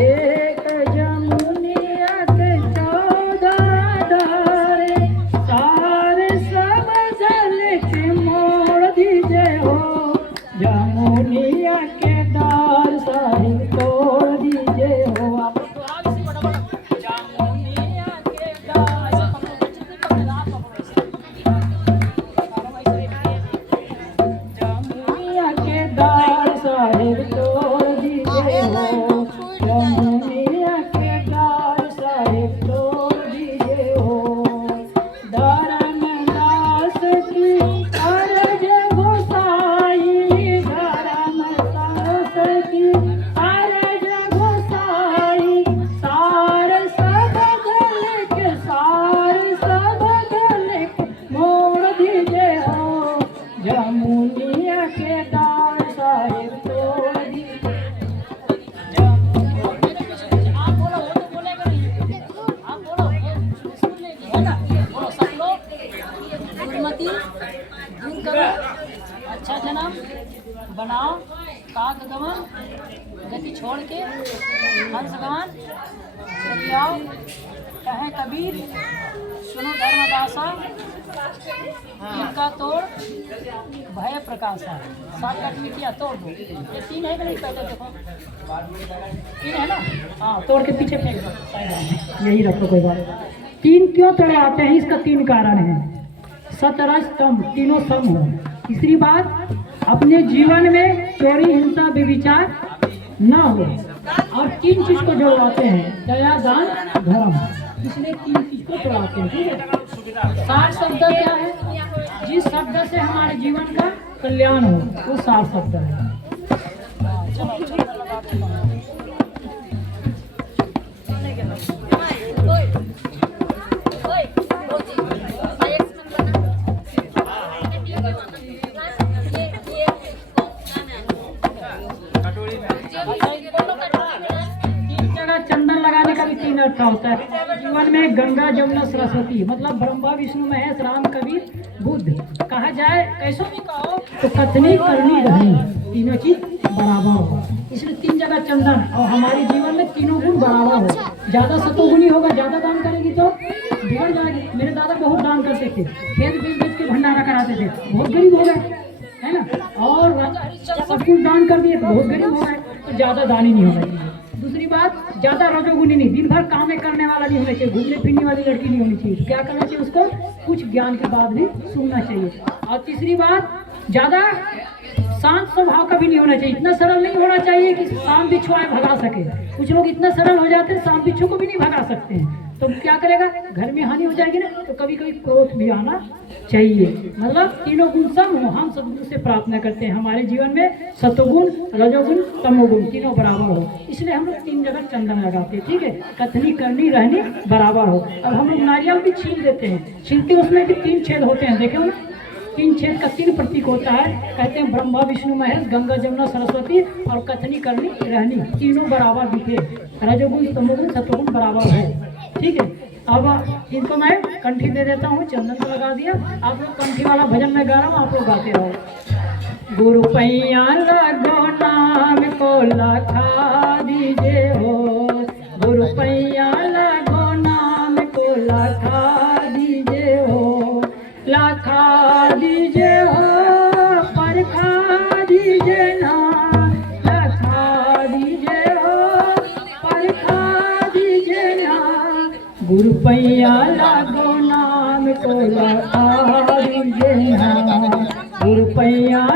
एक जमुनिया के 14 धारे, सारे सब जल के मोड़ दीजिए हो। जमुनिया के डार सारी तोड़ दीजिए हो। जमुनिया के डार, जमुनिया के डार सारे तोड़ दीजिए हो। जमुनिया के डार सारे तोड़ दीजिए हो। धर्म दास की अर्ज गोसाई, धर्म दास की अर्ज गोसाई, सार सब गल के, सार सब गल के मोड़ दीजिए हो। जमुनिया के डार सारे तोड़ दीजिए। आप बोलो, वो तो बोलेगा नहीं। आप बोलो, सुन लेगी है ना। बोलो सब लोग, गुरुमति दूर करो, अच्छा जन्म बनाओ, काक गमन गति छोड़ के हंस गमन चले आओ। कहे कबीर सुनो धर्मदासा, इनका तोड़ भय प्रकाशा। सात कट में किया तोड़ दो। ये 3 है कि नहीं, पहले देखो 3 है ना। हाँ, तोड़ के पीछे फेंक दो, यही रखो, कोई बात नहीं। 3 क्यों तोड़वाते हैं, इसका 3 कारण है। सतरज तम, तीनों सम हो। तीसरी बात, अपने जीवन में चोरी हिंसा व्यभिचार न हो। और 3 चीज को जोड़वाते हैं, दया दान धर्म। इसलिए 3 चीज को तोड़वाते हैं, ठीक है। 60 शब्द क्या है, जिस शब्द से हमारे जीवन का कल्याण हो, वो 60 शब्द है। चंदन लगाने का भी 3 अर्थ होता है। जीवन में गंगा जमुना सरस्वती, मतलब ब्रह्मा विष्णु महेश राम कबीर बुद्ध कहा जाए, कैसो भी कहो तो कथनी करनी रहनी, तीनों चीज बराबर हो। इसलिए 3 जगह चंदन, और हमारे जीवन में तीनों गुण बराबर हो। ज्यादा सतोगुणी होगा, ज्यादा दान करेगी तो बिगड़ जाएगी। मेरे दादा बहुत दान करते थे, खेत बेच बेच के भंडारा कराते थे, बहुत गरीब हो गए, है ना। और राजा हरिश्चंद्र सब कुछ दान कर दिए तो बहुत गरीब हो गए। तो ज्यादा दान ही नहीं होना चाहिए। दूसरी बात, ज्यादा रजोगुनी नहीं, दिन भर काम करने वाला नहीं होना चाहिए, घूमने फिरने वाली लड़की नहीं होनी चाहिए। क्या करना चाहिए उसको, कुछ ज्ञान के बाद भी सुनना चाहिए। और तीसरी बात, ज्यादा शांत स्वभाव का भी नहीं होना चाहिए। इतना सरल नहीं होना चाहिए कि सांप बिच्छू आए भगा सके। कुछ लोग इतना सरल हो जाते हैं, सांप बिच्छू को भी नहीं भगा सकते हैं। तो क्या करेगा, घर में हानि हो जाएगी ना। तो कभी कभी क्रोध भी आना चाहिए। मतलब तीनों गुण सम हो। हम सदगुरु से प्रार्थना करते हैं हमारे जीवन में सतोगुण, रजोगुण, तमोगुण तीनों बराबर हो। इसलिए हम लोग 3 जगह चंदन लगाते हैं, ठीक है। कथनी करनी रहनी बराबर हो। अब हम लोग नारियल भी छील देते हैं, छीलते उसमें भी 3 छेद होते हैं, देखे ना। 3 छेद का 3 प्रतीक होता है। कहते हैं ब्रह्मा विष्णु महेश, गंगा जमुना सरस्वती, और कथनी करनी रहनी, तीनों बराबर दिखे। रजोगुण तमोगुण सतोगुण बराबर है, ठीक है। अब इनको मैं कंठी दे देता हूँ, चंदन को लगा दिया। आप लोग कंठी वाला भजन में गा रहा हूँ, आप लोग गाते रहो। गुरु पैया लगो नाम को लखा दीजिए हो। गुरु पैया लगो नाम को लखा दीजिए हो। लखा दीजिए हो, परखा दीजिए ना। लखा दीजिए हो, परखा दीजिए ना। गुरु पैया लगो नाम को लखा दीजिए ना। गुरु पैया